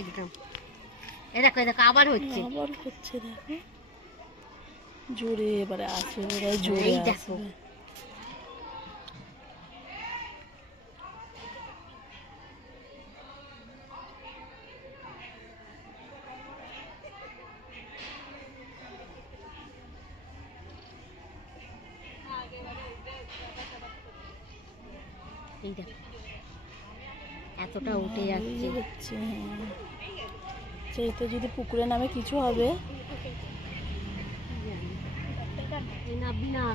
একদম। এ দেখো এ দেখো আবার হচ্ছে। আবার হচ্ছে দেখো। জোরে এবারে আসবে এবারে জোরে দেখো। এই দেখো। এতটা উঠে যাচ্ছে। হচ্ছে হ্যাঁ। সেই তো যদি পুকুরে নামে কিছু হবে। না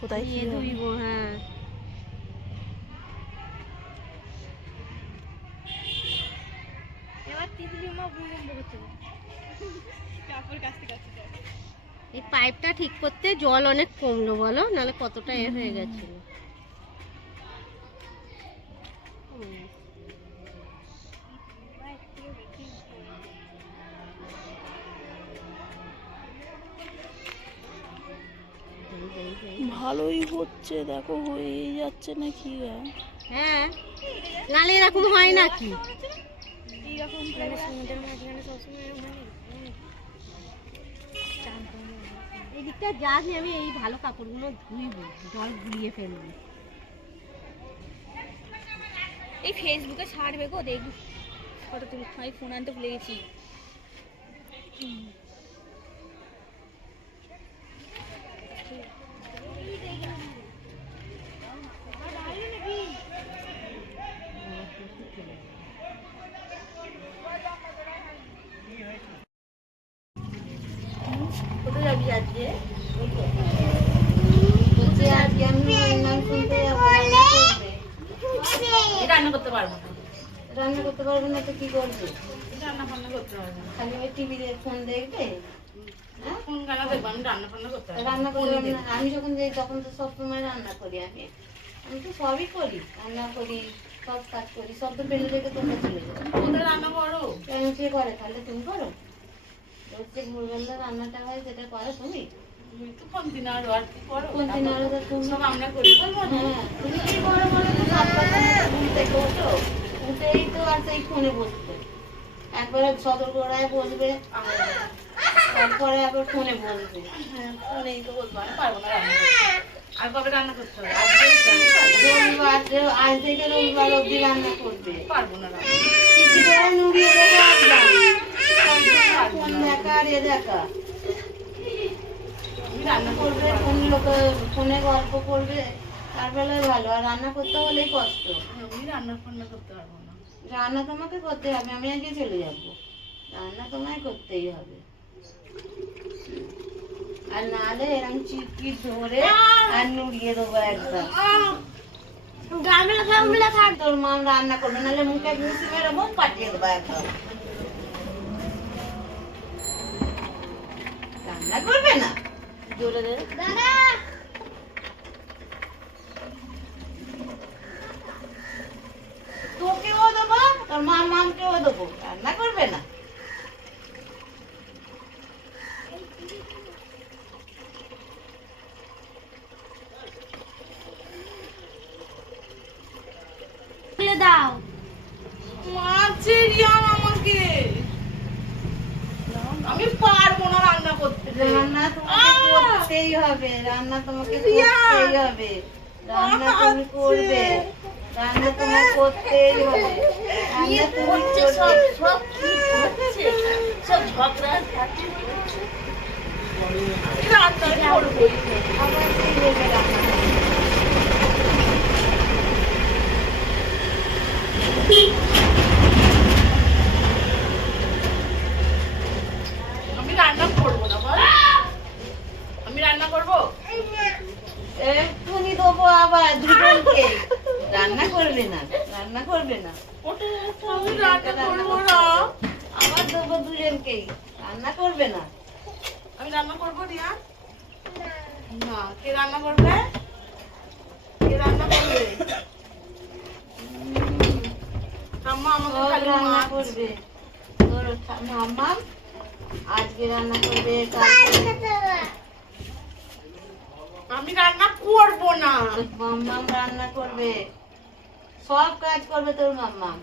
কোথায় ধুইব হ্যাঁ। এই পাইপটা ঠিক করতে জল অনেক কমলো বলো? নাহলে কতটা এ হয়ে গেছিল। ভালোই হচ্ছে, দেখো, হয়েই যাচ্ছে না কি হ্যাঁ নালে এরকম হয় নাকি? এই দিকটা যাস আমি এই ভালো কাপড়গুলো ধুইব, জল গুলিয়ে ফেলব। এই ফেসবুকে ছাড়বে গো দেখবি। ফটো তুলি ফোন আনতে ভুলে গেছি কোথায় যাবি আজকে বলছি আজকে আমি নাম শুনতে যাব রান্না করতে পারব না। রান্না করতে পারবে না তো কি করবে? রান্না বান্না করতে পারব না। খালি ওই টিভি ফোন দেখবে? হ্যাঁ? কোন গানা দেখব? আমি রান্না বান্না করতে রান্না করতে আমি যখন যাই তখন তো সবসময় রান্না করি আমি। আমি তো সবই করি। রান্না করি সব কাজ করি সব তো ফেলে রেখে তোমরা চলে যাও রান্না করো? কেন কে করে? তাহলে তুমি করো। যে ভোরবেলা রান্নাটা হয় সেটা করো তুমি। একবারে সদর গোড়ায় বসবে তারপরে আবার ফোনে বসবে ফোনেই তো বলব আমি পারব না। আর কবে রান্না করতে হবে রবিবার আজ থেকে রবিবার অব্দি রান্না করবে পারব না রান্না নুড়িয়ে দেখা আর এ দেখা। রান্না করবে পারব ফোন লোকে ফোনে গল্প করবে তার বেলায় ভালো। আর রান্না করতে হলেই কষ্ট। আমি রান্না ফান্না করতে পারব না। রান্না তোমাকে করতে হবে আমি আজকে চলে যাব। রান্না তোমায় করতেই হবে। আর এরকম চিপকি ধরে আর নুড়িয়ে দেবো একদম। তোর মাম রান্না করবে নাহলে মুখে ঘুষি মুখ পাঠিয়ে দেবো একদম। রান্না করবে না? জোরে দে তোকেও দেবো তোর মাম মামকেও দেবো। রান্না করবে না দাও মাছের ইয়াম আমাকে আমি পারব না রান্না করতে রান্না তোমাকে করতেই হবে রান্না তোমাকে করতেই হবে রান্না তুমি করবে রান্না তোমার করতেই হবে। রান্না তুমি করবে। রান্না করবে। আবার সেই লেগে রান্না করবে। আমি রান্না করব না বল আমি রান্না করব একটুখানি দেবো আবার দুজনকে। রান্না করবে না রান্না করবে না। আবার দেবো দুজনকেই রান্না করবে না। আমি রান্না করব রিয়া? না কে রান্না করবে? কে রান্না করবে? ঠাম্মা আমাকে রান্না করবে। তোর ঠা- মাম্মা আজকে রান্না করবে কালকে আমি রান্না করব না। মাম্মাম রান্না করবে। সব কাজ করবে তোর মাম্মাম।